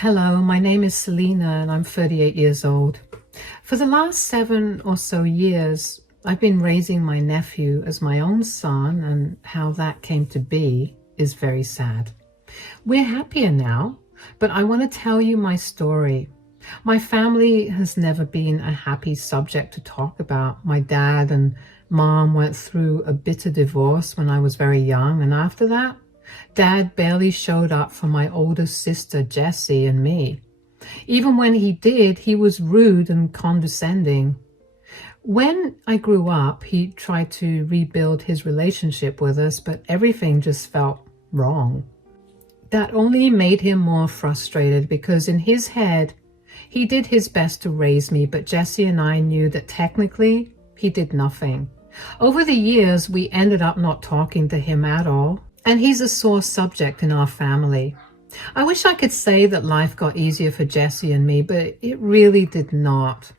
Hello, my name is Selena and I'm 38 years old. For the last 7 or so years, I've been raising my nephew as my own son, and how that came to be is very sad. We're happier now, but I want to tell you my story. My family has never been a happy subject to talk about. My dad and mom went through a bitter divorce when I was very young, and after that, Dad barely showed up for my older sister Jessie and me. Even when he did, he was rude and condescending. When I grew up, he tried to rebuild his relationship with us, but everything just felt wrong. That only made him more frustrated because in his head, he did his best to raise me, but Jessie and I knew that technically he did nothing. Over the years, we ended up not talking to him at all. And he's a sore subject in our family. I wish I could say that life got easier for Jessie and me, but it really did not.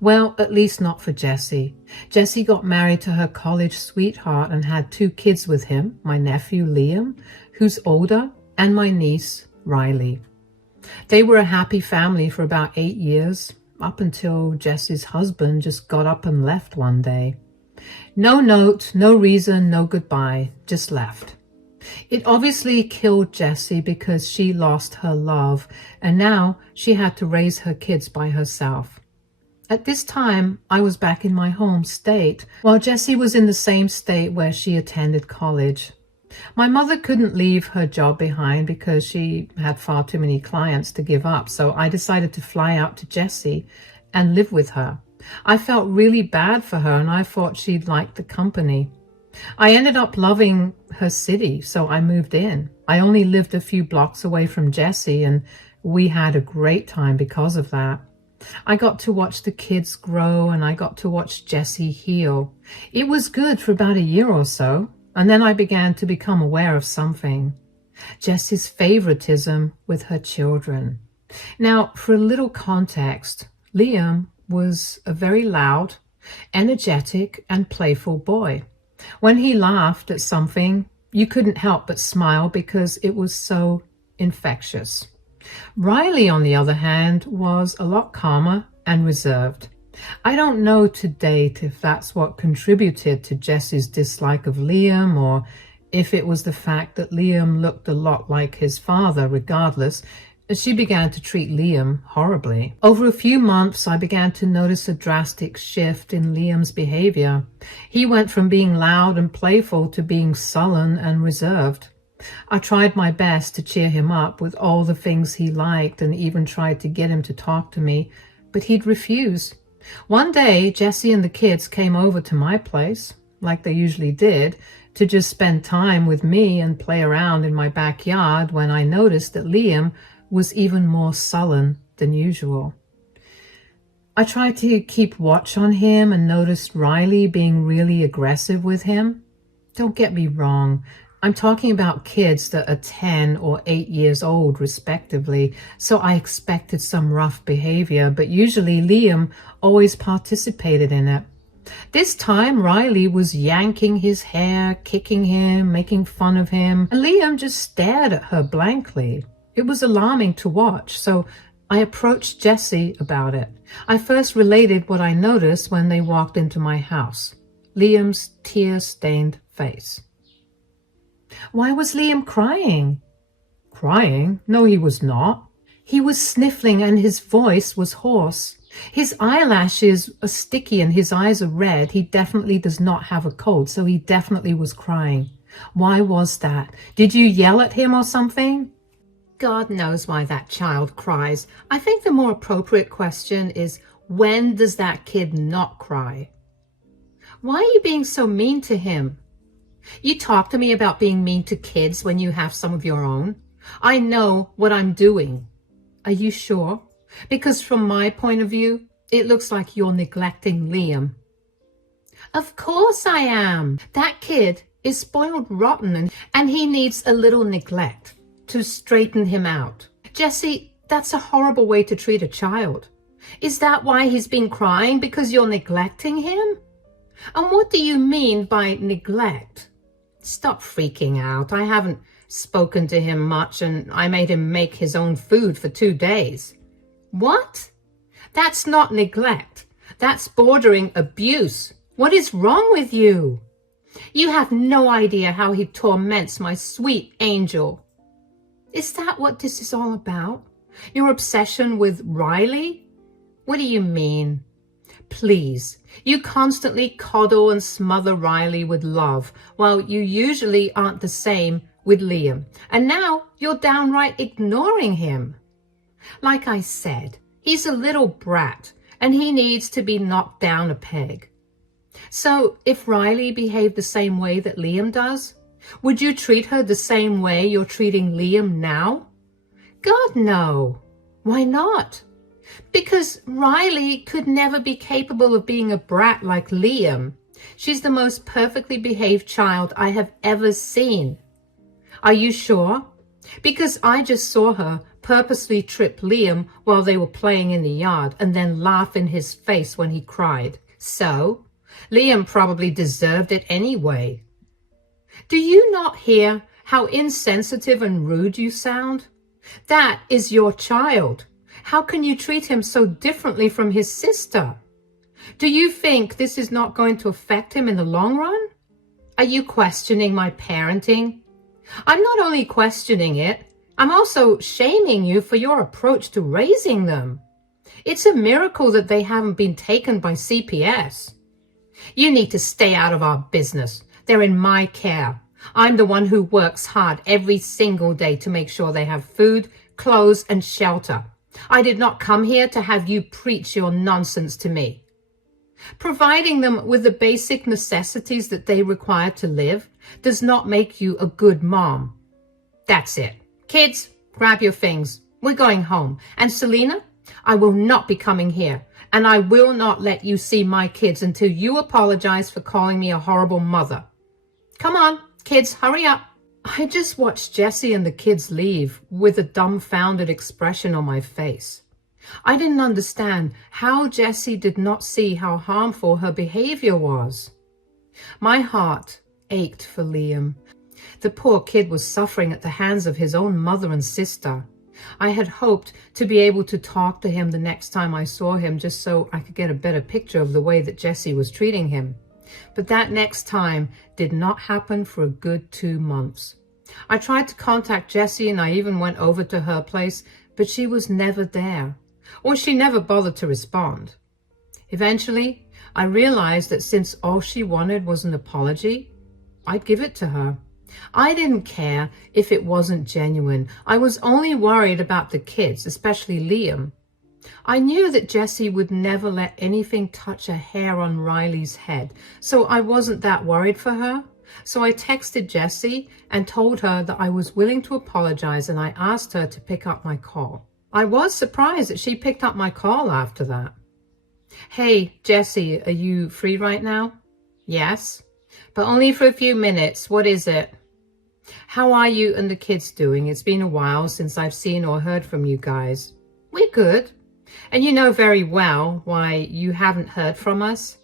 Well, at least not for Jessie. Jessie got married to her college sweetheart and had 2 kids with him, my nephew Liam, who's older, and my niece Riley. They were a happy family for about 8 years, up until Jessie's husband just got up and left one day. No note, no reason, no goodbye, just left. It obviously killed Jessie because she lost her love, and now she had to raise her kids by herself. At this time, I was back in my home state, while Jessie was in the same state where she attended college. My mother couldn't leave her job behind because she had far too many clients to give up, so I decided to fly out to Jessie and live with her. I felt really bad for her, and I thought she'd like the company. I ended up loving her city, so I moved in. I only lived a few blocks away from Jessie, and we had a great time because of that. I got to watch the kids grow, and I got to watch Jessie heal. It was good for about a year or so, and then I began to become aware of something. Jessie's favoritism with her children. Now, for a little context, Liam was a very loud, energetic, and playful boy. When he laughed at something, you couldn't help but smile because it was so infectious. Riley, on the other hand, was a lot calmer and reserved. I don't know to date if that's what contributed to Jessie's dislike of Liam, or if it was the fact that Liam looked a lot like his father. Regardless, she began to treat Liam horribly. Over a few months, I began to notice a drastic shift in Liam's behavior. He went from being loud and playful to being sullen and reserved. I tried my best to cheer him up with all the things he liked, and even tried to get him to talk to me, but he'd refuse. One day, Jessie and the kids came over to my place, like they usually did, to just spend time with me and play around in my backyard, when I noticed that Liam was even more sullen than usual. I tried to keep watch on him and noticed Riley being really aggressive with him. Don't get me wrong, I'm talking about kids that are 10 or 8 years old respectively, so I expected some rough behavior, but usually Liam always participated in it. This time Riley was yanking his hair, kicking him, making fun of him, and Liam just stared at her blankly. It was alarming to watch, so I approached Jessie about it. I first related what I noticed when they walked into my house: Liam's tear-stained face. Why was Liam crying? Crying? No, he was not. He was sniffling and his voice was hoarse. His eyelashes are sticky and his eyes are red. He definitely does not have a cold, so he definitely was crying. Why was that? Did you yell at him or something? God knows why that child cries. I think the more appropriate question is, when does that kid not cry? Why are you being so mean to him? You talk to me about being mean to kids when you have some of your own. I know what I'm doing. Are you sure? Because from my point of view, it looks like you're neglecting Liam. Of course I am. That kid is spoiled rotten, and he needs a little neglect to straighten him out. Jessie, that's a horrible way to treat a child. Is that why he's been crying? Because you're neglecting him? And what do you mean by neglect? Stop freaking out. I haven't spoken to him much, and I made him make his own food for 2 days. What? That's not neglect. That's bordering abuse. What is wrong with you? You have no idea how he torments my sweet angel. Is that what this is all about? Your obsession with Riley? What do you mean? Please, you constantly coddle and smother Riley with love, while you usually aren't the same with Liam. And now you're downright ignoring him. Like I said, he's a little brat, and he needs to be knocked down a peg. So if Riley behaved the same way that Liam does, would you treat her the same way you're treating Liam now? God, no. Why not? Because Riley could never be capable of being a brat like Liam. She's the most perfectly behaved child I have ever seen. Are you sure? Because I just saw her purposely trip Liam while they were playing in the yard and then laugh in his face when he cried. So, Liam probably deserved it anyway. Do you not hear how insensitive and rude you sound? That is your child. How can you treat him so differently from his sister? Do you think this is not going to affect him in the long run? Are you questioning my parenting? I'm not only questioning it, I'm also shaming you for your approach to raising them. It's a miracle that they haven't been taken by CPS. You need to stay out of our business. They're in my care. I'm the one who works hard every single day to make sure they have food, clothes, and shelter. I did not come here to have you preach your nonsense to me. Providing them with the basic necessities that they require to live does not make you a good mom. That's it. Kids, grab your things. We're going home. And Selena, I will not be coming here. And I will not let you see my kids until you apologize for calling me a horrible mother. Come on, kids, hurry up. I just watched Jessie and the kids leave with a dumbfounded expression on my face. I didn't understand how Jessie did not see how harmful her behavior was. My heart ached for Liam. The poor kid was suffering at the hands of his own mother and sister. I had hoped to be able to talk to him the next time I saw him just so I could get a better picture of the way that Jessie was treating him. But that next time did not happen for a good 2 months. I tried to contact Jessie and I even went over to her place, but she was never there, or she never bothered to respond. Eventually, I realized that since all she wanted was an apology, I'd give it to her. I didn't care if it wasn't genuine. I was only worried about the kids, especially Liam. I knew that Jessie would never let anything touch a hair on Riley's head, so I wasn't that worried for her. So I texted Jessie and told her that I was willing to apologize, and I asked her to pick up my call. I was surprised that she picked up my call after that. Hey, Jessie, are you free right now? Yes, but only for a few minutes. What is it? How are you and the kids doing? It's been a while since I've seen or heard from you guys. We're good. And you know very well why you haven't heard from us.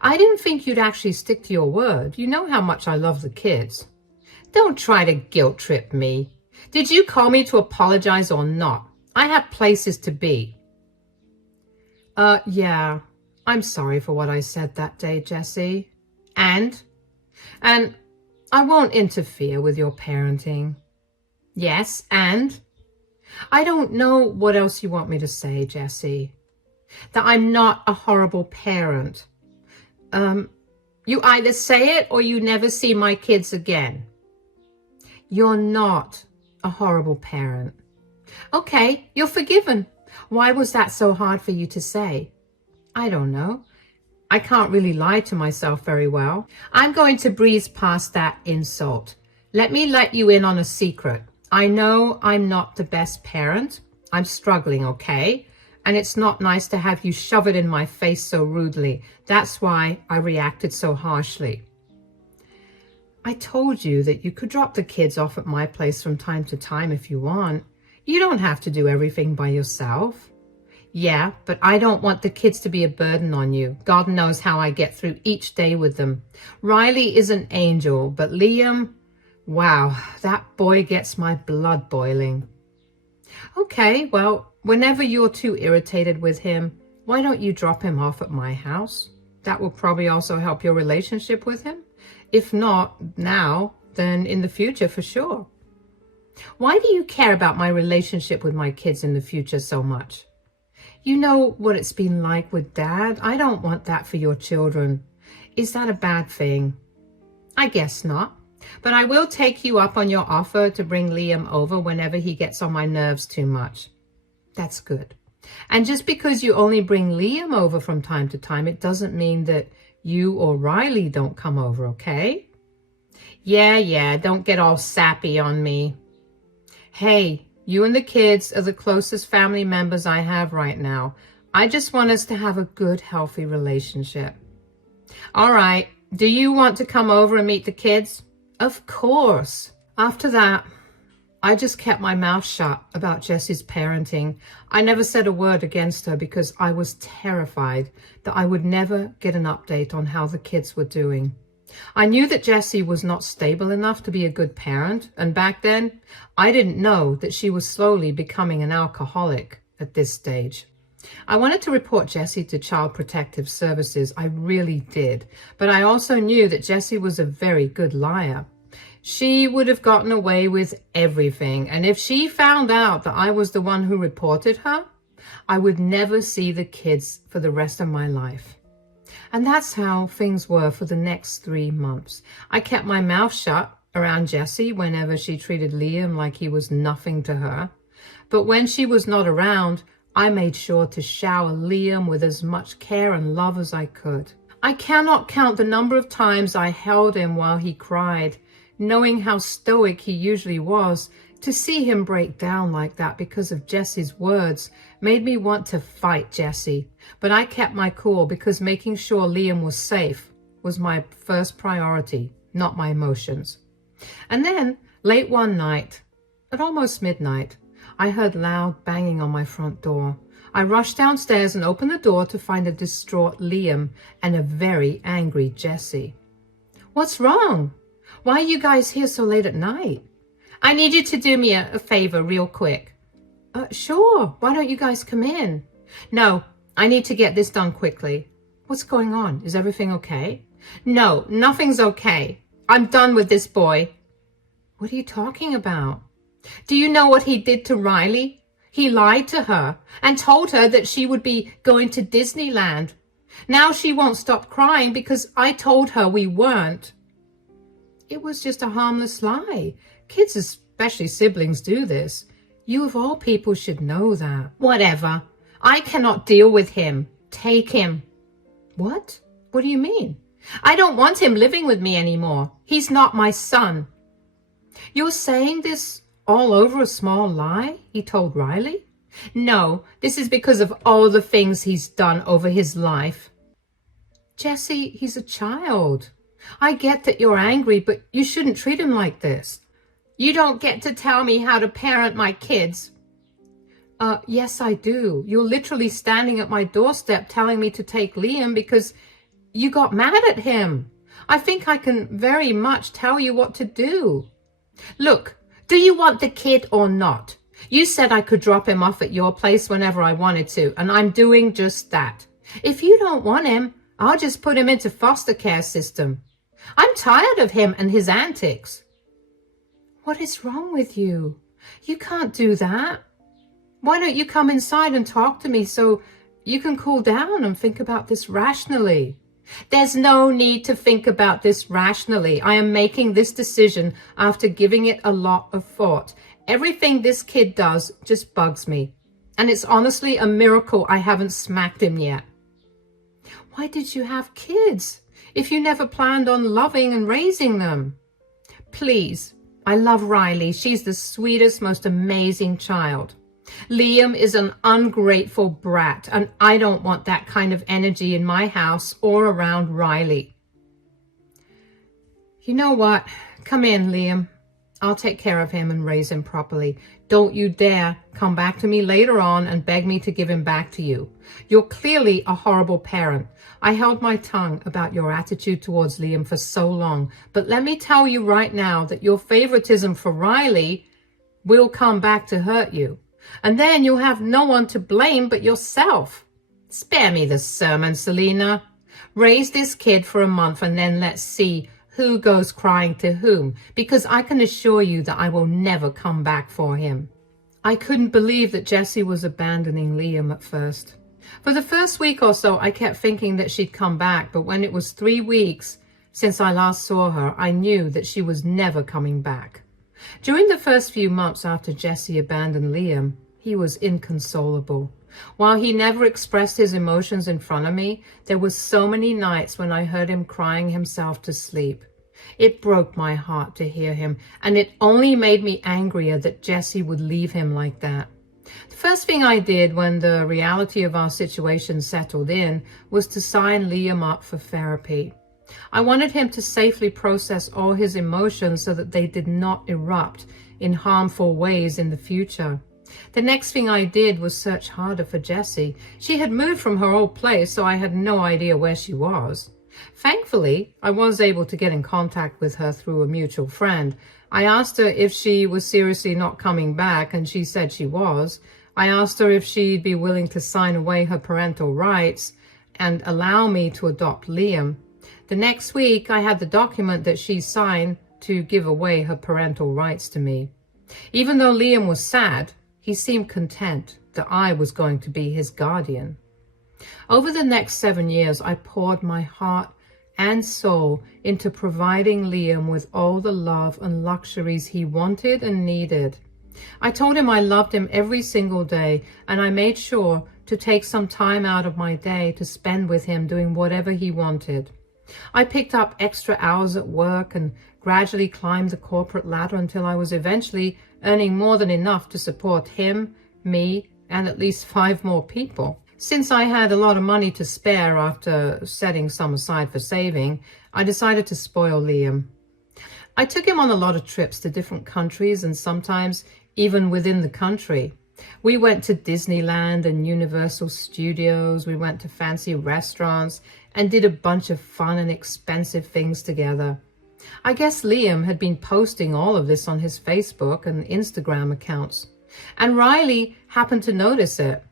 I didn't think you'd actually stick to your word. You know how much I love the kids. Don't try to guilt trip me. Did you call me to apologize or not? I have places to be. Yeah. I'm sorry for what I said that day, Jessie. And I won't interfere with your parenting. Yes, and? I don't know what else you want me to say, Jessie. That I'm not a horrible parent. You either say it or you never see my kids again. You're not a horrible parent. Okay, you're forgiven. Why was that so hard for you to say? I don't know. I can't really lie to myself very well. I'm going to breeze past that insult. Let me let you in on a secret. I know I'm not the best parent. I'm struggling, okay? And it's not nice to have you shove it in my face so rudely. That's why I reacted so harshly. I told you that you could drop the kids off at my place from time to time if you want. You don't have to do everything by yourself. Yeah, but I don't want the kids to be a burden on you. God knows how I get through each day with them. Riley is an angel, but Liam, Wow, that boy gets my blood boiling. Okay, well, whenever you're too irritated with him, why don't you drop him off at my house? That will probably also help your relationship with him. If not now, then in the future for sure. Why do you care about my relationship with my kids in the future so much? You know what it's been like with Dad. I don't want that for your children. Is that a bad thing? I guess not. But I will take you up on your offer to bring Liam over whenever he gets on my nerves too much. That's good. And just because you only bring Liam over from time to time, it doesn't mean that you or Riley don't come over, okay? Yeah, don't get all sappy on me. Hey, you and the kids are the closest family members I have right now. I just want us to have a good, healthy relationship. All right, do you want to come over and meet the kids? Of course. After that, I just kept my mouth shut about Jessie's parenting. I never said a word against her because I was terrified that I would never get an update on how the kids were doing. I knew that Jessie was not stable enough to be a good parent, and back then, I didn't know that she was slowly becoming an alcoholic at this stage. I wanted to report Jessie to Child Protective Services. I really did. But I also knew that Jessie was a very good liar. She would have gotten away with everything. And if she found out that I was the one who reported her, I would never see the kids for the rest of my life. And that's how things were for the next 3 months. I kept my mouth shut around Jessie whenever she treated Liam like he was nothing to her. But when she was not around, I made sure to shower Liam with as much care and love as I could. I cannot count the number of times I held him while he cried, knowing how stoic he usually was. To see him break down like that because of Jessie's words made me want to fight Jessie. But I kept my cool because making sure Liam was safe was my first priority, not my emotions. And then, late one night, at almost midnight, I heard loud banging on my front door. I rushed downstairs and opened the door to find a distraught Liam and a very angry Jessie. What's wrong? Why are you guys here so late at night? I need you to do me a favor real quick. Sure. Why don't you guys come in? No, I need to get this done quickly. What's going on? Is everything okay? No, nothing's okay. I'm done with this boy. What are you talking about? Do you know what he did to Riley? He lied to her and told her that she would be going to Disneyland. Now she won't stop crying because I told her we weren't. It was just a harmless lie. Kids, especially siblings, do this. You of all people should know that. Whatever. I cannot deal with him. Take him. What? What do you mean? I don't want him living with me anymore. He's not my son. You're saying this all over a small lie he told Riley? No, this is because of all the things he's done over his life. Jessie, he's a child. I get that you're angry, but you shouldn't treat him like this. You don't get to tell me how to parent my kids. Yes, I do. You're literally standing at my doorstep telling me to take Liam because you got mad at him. I think I can very much tell you what to do. Look, do you want the kid or not? You said I could drop him off at your place whenever I wanted to, and I'm doing just that. If you don't want him, I'll just put him into foster care system. I'm tired of him and his antics. What is wrong with you? You can't do that. Why don't you come inside and talk to me so you can cool down and think about this rationally? There's no need to think about this rationally. I am making this decision after giving it a lot of thought. Everything this kid does just bugs me. And it's honestly a miracle I haven't smacked him yet. Why did you have kids if you never planned on loving and raising them? Please, I love Riley. She's the sweetest, most amazing child. Liam is an ungrateful brat, and I don't want that kind of energy in my house or around Riley. You know what? Come in, Liam. I'll take care of him and raise him properly. Don't you dare come back to me later on and beg me to give him back to you. You're clearly a horrible parent. I held my tongue about your attitude towards Liam for so long, but let me tell you right now that your favoritism for Riley will come back to hurt you. And then you'll have no one to blame but yourself. Spare me the sermon, Selena. Raise this kid for a month and then let's see who goes crying to whom, because I can assure you that I will never come back for him. I couldn't believe that Jessie was abandoning Liam at first. For the first week or so, I kept thinking that she'd come back, but when it was 3 weeks since I last saw her, I knew that she was never coming back. During the first few months after Jessie abandoned Liam, he was inconsolable. While he never expressed his emotions in front of me, there were so many nights when I heard him crying himself to sleep. It broke my heart to hear him, and it only made me angrier that Jessie would leave him like that. The first thing I did when the reality of our situation settled in was to sign Liam up for therapy. I wanted him to safely process all his emotions so that they did not erupt in harmful ways in the future. The next thing I did was search harder for Jessie. She had moved from her old place, so I had no idea where she was. Thankfully, I was able to get in contact with her through a mutual friend. I asked her if she was seriously not coming back, and she said she was. I asked her if she'd be willing to sign away her parental rights and allow me to adopt Liam. The next week, I had the document that she signed to give away her parental rights to me. Even though Liam was sad, he seemed content that I was going to be his guardian. Over the next 7 years, I poured my heart and soul into providing Liam with all the love and luxuries he wanted and needed. I told him I loved him every single day, and I made sure to take some time out of my day to spend with him doing whatever he wanted. I picked up extra hours at work and gradually climbed the corporate ladder until I was eventually earning more than enough to support him, me, and at least 5 more people. Since I had a lot of money to spare after setting some aside for saving, I decided to spoil Liam. I took him on a lot of trips to different countries and sometimes even within the country. We went to Disneyland and Universal Studios, we went to fancy restaurants and did a bunch of fun and expensive things together. I guess Liam had been posting all of this on his Facebook and Instagram accounts, and Riley happened to notice it.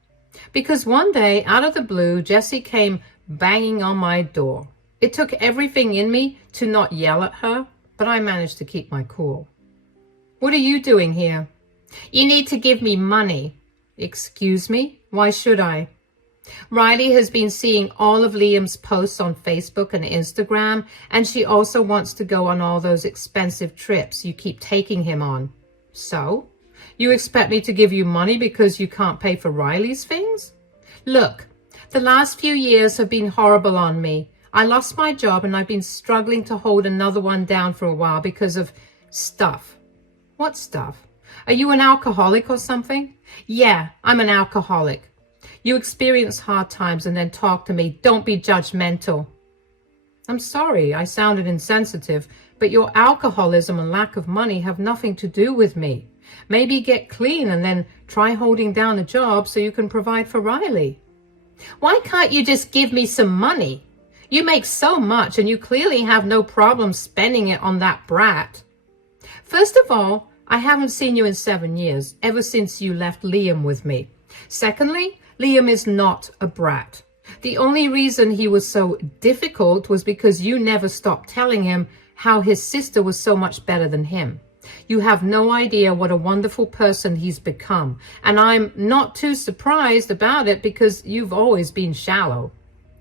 Because one day, out of the blue, Jessie came banging on my door. It took everything in me to not yell at her, but I managed to keep my cool. "What are you doing here?" "You need to give me money." "Excuse me? Why should I?" "Riley has been seeing all of Liam's posts on Facebook and Instagram, and she also wants to go on all those expensive trips you keep taking him on." "So? You expect me to give you money because you can't pay for Riley's things?" "Look, the last few years have been horrible on me. I lost my job and I've been struggling to hold another one down for a while because of stuff." "What stuff? Are you an alcoholic or something?" "Yeah, I'm an alcoholic." "You experience hard times and then talk to me. Don't be judgmental." "I'm sorry, I sounded insensitive, but your alcoholism and lack of money have nothing to do with me. Maybe get clean and then try holding down a job so you can provide for Riley." "Why can't you just give me some money? You make so much and you clearly have no problem spending it on that brat." "First of all, I haven't seen you in 7 years, ever since you left Liam with me. Secondly, Liam is not a brat. The only reason he was so difficult was because you never stopped telling him how his sister was so much better than him. You have no idea what a wonderful person he's become, and I'm not too surprised about it because you've always been shallow."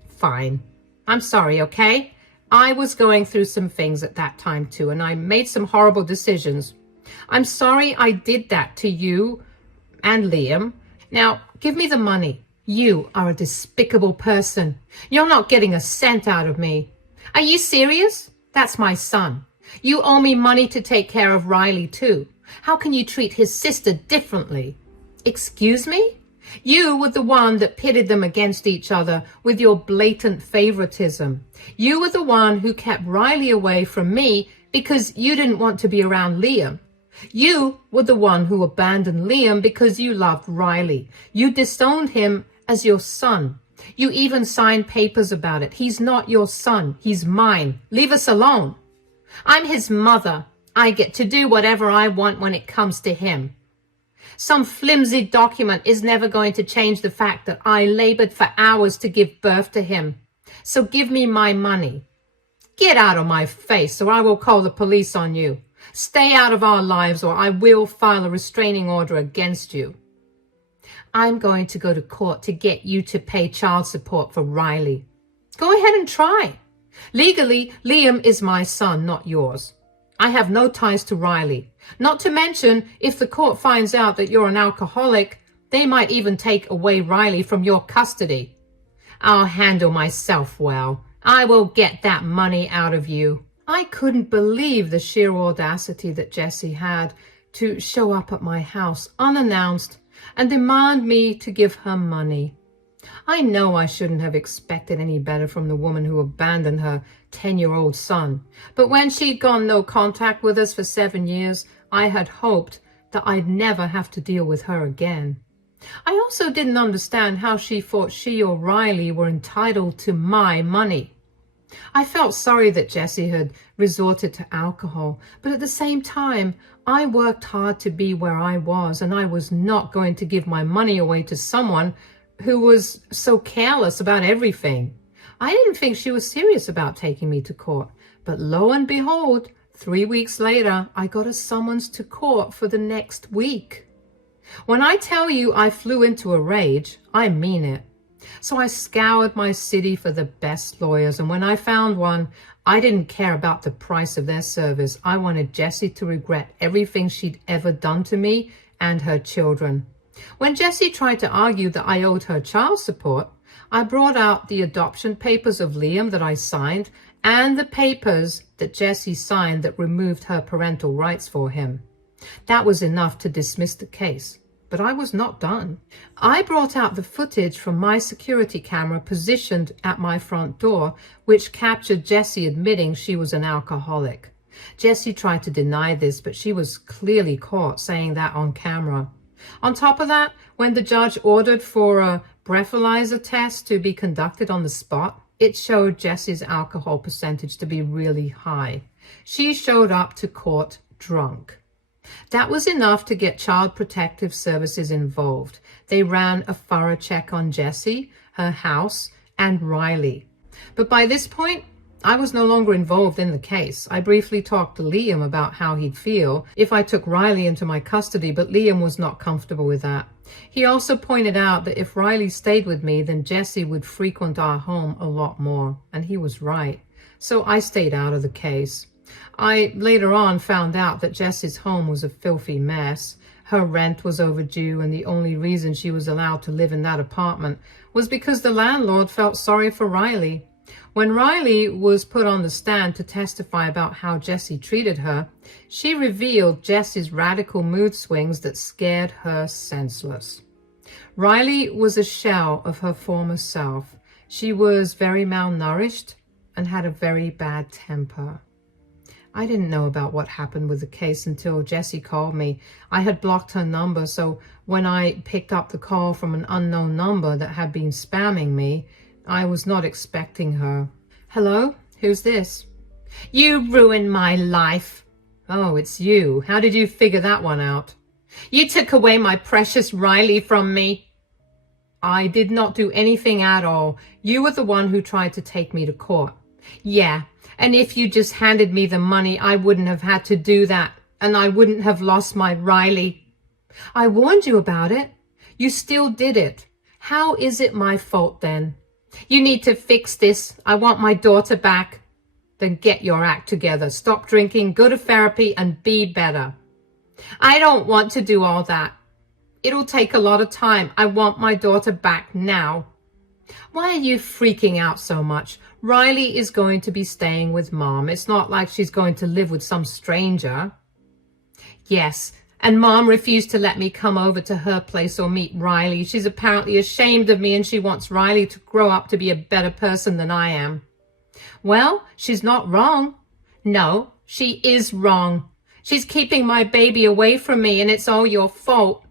"Fine. I'm sorry, okay? I was going through some things at that time too, and I made some horrible decisions. I'm sorry I did that to you and Liam. Now, give me the money. You are a despicable person. You're not getting a cent out of me." "Are you serious? That's my son. You owe me money to take care of Riley too. How can you treat his sister differently?" "Excuse me? You were the one that pitted them against each other with your blatant favoritism. You were the one who kept Riley away from me because you didn't want to be around Liam. You were the one who abandoned Liam because you loved Riley. You disowned him as your son. You even signed papers about it. He's not your son. He's mine. Leave us alone. I'm his mother. I get to do whatever I want when it comes to him. Some flimsy document is never going to change the fact that I labored for hours to give birth to him. So give me my money. Get out of my face or I will call the police on you. Stay out of our lives or I will file a restraining order against you. I'm going to go to court to get you to pay child support for Riley. Go ahead and try. Legally, Liam is my son, not yours. I have no ties to Riley. Not to mention, if the court finds out that you're an alcoholic, they might even take away Riley from your custody. I'll handle myself well. I will get that money out of you. I couldn't believe the sheer audacity that Jessie had to show up at my house unannounced and demand me to give her money. I know I shouldn't have expected any better from the woman who abandoned her 10-year-old son, but when she'd gone no contact with us for 7 years, I had hoped that I'd never have to deal with her again. I also didn't understand how she thought she or Riley were entitled to my money. I felt sorry that Jessie had resorted to alcohol, but at the same time, I worked hard to be where I was, and I was not going to give my money away to someone who was so careless about everything. I didn't think she was serious about taking me to court, but lo and behold, 3 weeks later, I got a summons to court for the next week. When I tell you I flew into a rage, I mean it. So I scoured my city for the best lawyers, and when I found one, I didn't care about the price of their service. I wanted Jessie to regret everything she'd ever done to me and her children. When Jessie tried to argue that I owed her child support, I brought out the adoption papers of Liam that I signed and the papers that Jessie signed that removed her parental rights for him. That was enough to dismiss the case. But I was not done. I brought out the footage from my security camera positioned at my front door, which captured Jessie admitting she was an alcoholic. Jessie tried to deny this, but she was clearly caught saying that on camera. On top of that, when the judge ordered for a breathalyzer test to be conducted on the spot, it showed Jessie's alcohol percentage to be really high. She showed up to court drunk. That was enough to get Child Protective Services involved. They ran a thorough check on Jessie, her house, and Riley. But by this point, I was no longer involved in the case. I briefly talked to Liam about how he'd feel if I took Riley into my custody, but Liam was not comfortable with that. He also pointed out that if Riley stayed with me, then Jessie would frequent our home a lot more, and he was right. So I stayed out of the case. I later on found out that Jessie's home was a filthy mess. Her rent was overdue, and the only reason she was allowed to live in that apartment was because the landlord felt sorry for Riley. When Riley was put on the stand to testify about how Jessie treated her, she revealed Jessie's radical mood swings that scared her senseless. Riley was a shell of her former self. She was very malnourished and had a very bad temper. I didn't know about what happened with the case until Jessie called me. I had blocked her number, so when I picked up the call from an unknown number that had been spamming me, I was not expecting her. Hello? Who's this? You ruined my life. Oh, it's you. How did you figure that one out? You took away my precious Riley from me. I did not do anything at all. You were the one who tried to take me to court. Yeah. And if you just handed me the money, I wouldn't have had to do that, and I wouldn't have lost my Riley. I warned you about it. You still did it. How is it my fault then? You need to fix this. I want my daughter back. Then get your act together. Stop drinking, go to therapy, and be better. I don't want to do all that. It'll take a lot of time. I want my daughter back now. Why are you freaking out so much? Riley is going to be staying with Mom. It's not like she's going to live with some stranger. Yes, and Mom refused to let me come over to her place or meet Riley. She's apparently ashamed of me, and she wants Riley to grow up to be a better person than I am. Well, she's not wrong. No, she is wrong. She's keeping my baby away from me, and it's all your fault.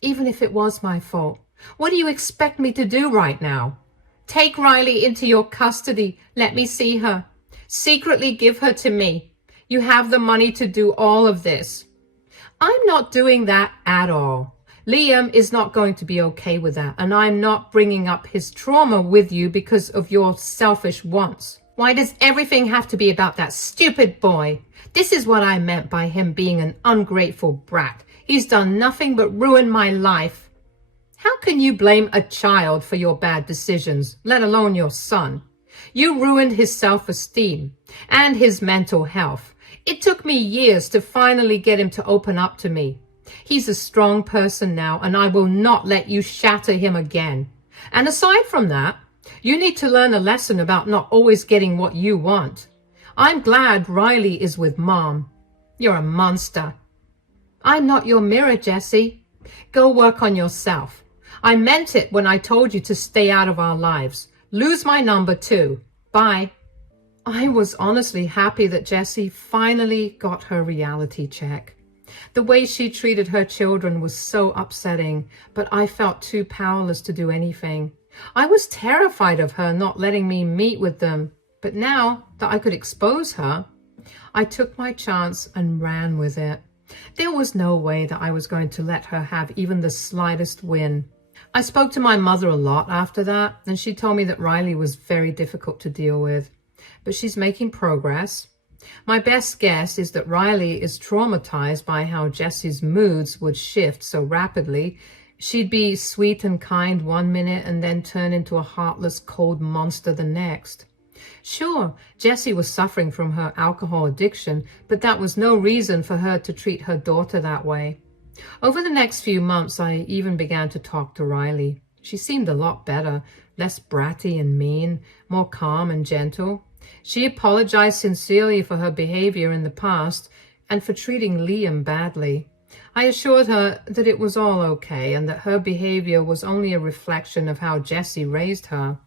Even if it was my fault, what do you expect me to do right now? Take Riley into your custody. Let me see her. Secretly give her to me. You have the money to do all of this. I'm not doing that at all. Liam is not going to be okay with that, and I'm not bringing up his trauma with you because of your selfish wants. Why does everything have to be about that stupid boy? This is what I meant by him being an ungrateful brat. He's done nothing but ruin my life. How can you blame a child for your bad decisions, let alone your son? You ruined his self-esteem and his mental health. It took me years to finally get him to open up to me. He's a strong person now, and I will not let you shatter him again. And aside from that, you need to learn a lesson about not always getting what you want. I'm glad Riley is with Mom. You're a monster. I'm not your mirror, Jessie. Go work on yourself. I meant it when I told you to stay out of our lives. Lose my number too. Bye. I was honestly happy that Jessie finally got her reality check. The way she treated her children was so upsetting, but I felt too powerless to do anything. I was terrified of her not letting me meet with them, but now that I could expose her, I took my chance and ran with it. There was no way that I was going to let her have even the slightest win. I spoke to my mother a lot after that, and she told me that Riley was very difficult to deal with, but she's making progress. My best guess is that Riley is traumatized by how Jessie's moods would shift so rapidly. She'd be sweet and kind one minute and then turn into a heartless, cold monster the next. Sure, Jessie was suffering from her alcohol addiction, but that was no reason for her to treat her daughter that way. Over the next few months, I even began to talk to Riley. She seemed a lot better, less bratty and mean, more calm and gentle. She apologized sincerely for her behavior in the past and for treating Liam badly. I assured her that it was all okay and that her behavior was only a reflection of how Jessie raised her.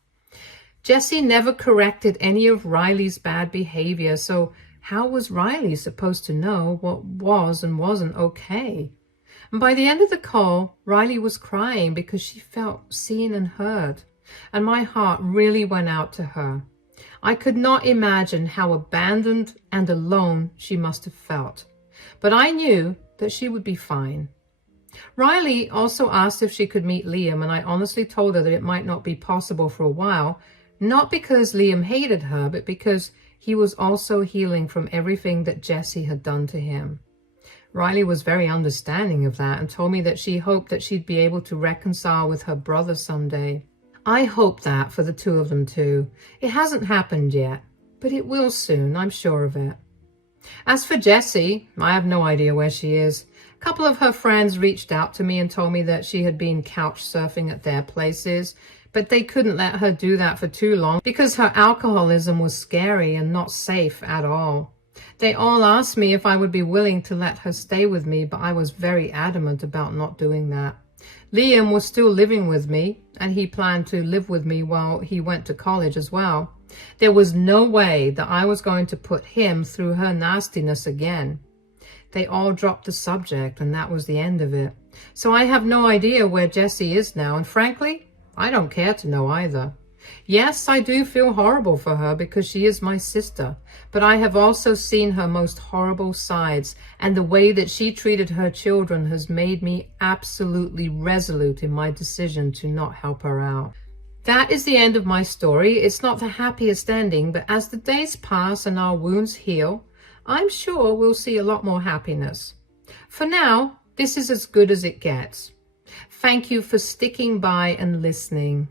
Jessie never corrected any of Riley's bad behavior, so how was Riley supposed to know what was and wasn't okay? And by the end of the call, Riley was crying because she felt seen and heard, and my heart really went out to her. I could not imagine how abandoned and alone she must have felt, but I knew that she would be fine. Riley also asked if she could meet Liam, and I honestly told her that it might not be possible for a while, not because Liam hated her, but because he was also healing from everything that Jessie had done to him. Riley was very understanding of that and told me that she hoped that she'd be able to reconcile with her brother someday. I hope that for the two of them too. It hasn't happened yet, but it will soon, I'm sure of it. As for Jessie, I have no idea where she is. A couple of her friends reached out to me and told me that she had been couch surfing at their places, but they couldn't let her do that for too long because her alcoholism was scary and not safe at all. They all asked me if I would be willing to let her stay with me, but I was very adamant about not doing that. Liam was still living with me, and he planned to live with me while he went to college as well. There was no way that I was going to put him through her nastiness again. They all dropped the subject, and that was the end of it. So I have no idea where Jessie is now, and frankly, I don't care to know either. Yes, I do feel horrible for her because she is my sister, but I have also seen her most horrible sides, and the way that she treated her children has made me absolutely resolute in my decision to not help her out. That is the end of my story. It's not the happiest ending, but as the days pass and our wounds heal, I'm sure we'll see a lot more happiness. For now, this is as good as it gets. Thank you for sticking by and listening.